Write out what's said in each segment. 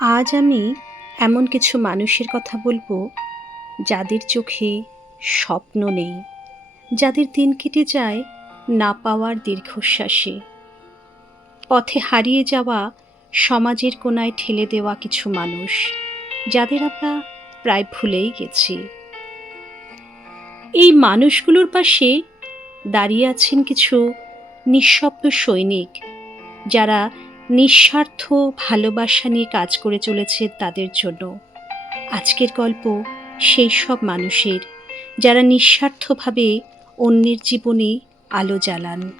আজ আমি এমন কিছু মানুষের কথা বলব যাদের চোখে স্বপ্ন নেই, যাদের দিন কেটে যায় না পাওয়ার দীর্ঘশ্বাসে। পথে হারিয়ে যাওয়া সমাজের কোনায় ঠেলে দেওয়া কিছু মানুষ, যাদের আমরা প্রায় ভুলেই গেছি। এই মানুষগুলোর পাশে দাঁড়িয়ে আছেন কিছু নিঃশব্দ সৈনিক, যারা নিঃস্বার্থ ভালোবাসা নিয়ে কাজ করে চলেছে তাদের জন্য। আজকের গল্প সেই সব মানুষের, যারা নিঃস্বার্থভাবে অন্যের জীবনে আলো জ্বালান।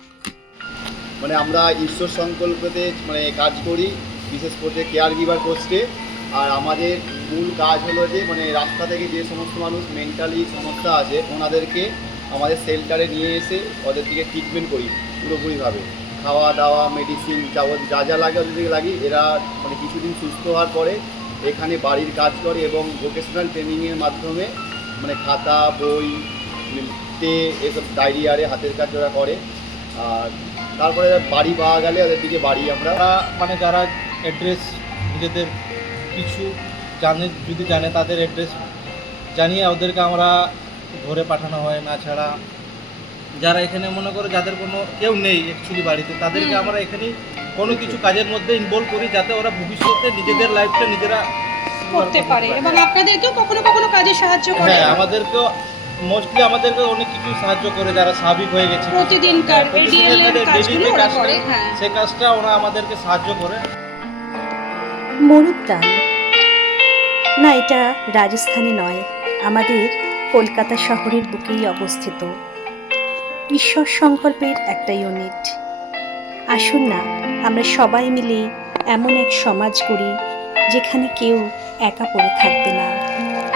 মানে আমরা ঈশ্বর সংকল্পতে মানে কাজ করি, বিশেষ করে কেয়ার গিভার পোস্টে আর আমাদের মূল কাজ হলো যে মানে রাস্তা থেকে যে সমস্ত মানুষ মেন্টালি সমস্যা আছে, ওনাদেরকে আমাদের সেল্টারে নিয়ে এসে ওদের দিকে ট্রিটমেন্ট করি, পুরোপুরিভাবে। খাওয়া দাওয়া মেডিসিন যা যা লাগে ওদের লাগি এরা মানে কিছুদিন সুস্থ হওয়ার পরে এখানে বাড়ির কাজ করে এবং ভোকেশনাল ট্রেনিংয়ের মাধ্যমে মানে খাতা, বই তে এসব ডায়েরিয়ারে হাতের কাজ ওরা করে। আর তারপরে বাড়ি পাওয়া গেলে ওদের দিকে বাড়ি আমরা। মানে যারা অ্যাড্রেস নিজেদের কিছু জানে, যদি জানে তাদের অ্যাড্রেস জানিয়ে ওদেরকে আমরা ধরে পাঠানো হয় না ছাড়া। যারা এখানে মনে করো যাদের কোনো কেউ নেই অ্যাকচুয়ালি বাড়িতে তাদেরকে আমরা এখানে কোনো কিছু কাজের মধ্যে ইনভলভ করি যাতে ওরা ভবিষ্যতে নিজেদের লাইফটা নিজেরা করতে পারে এবং আপনাদেরকেও কখনো কখনো কাজে সাহায্য করে। হ্যাঁ আমাদেরকেও মোস্টলি আমাদেরকে অনেক কিছু সাহায্য করে যারা স্বাভাবিক হয়ে গেছে। প্রতিদিনকার হ্যাঁ, প্রতিদিনের ADL এর কাজগুলো ওরা কাজটা, করে, হ্যাঁ। সেই কাজটা ওরা আমাদেরকে সাহায্য করে। মরুক দান না এটা রাজস্থানে নয় আমাদের কলকাতা শহরের বুকেই অবস্থিত। ঈশ্বর সংকল্পের একটা ইউনিট আসুন না, আমরা সবাই মিলে এমন এক সমাজ করি যেখানে কেউ একা পড়ে থাকবে না,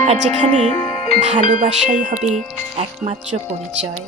আর যেখানে ভালোবাসাই হবে একমাত্র পরিচয়।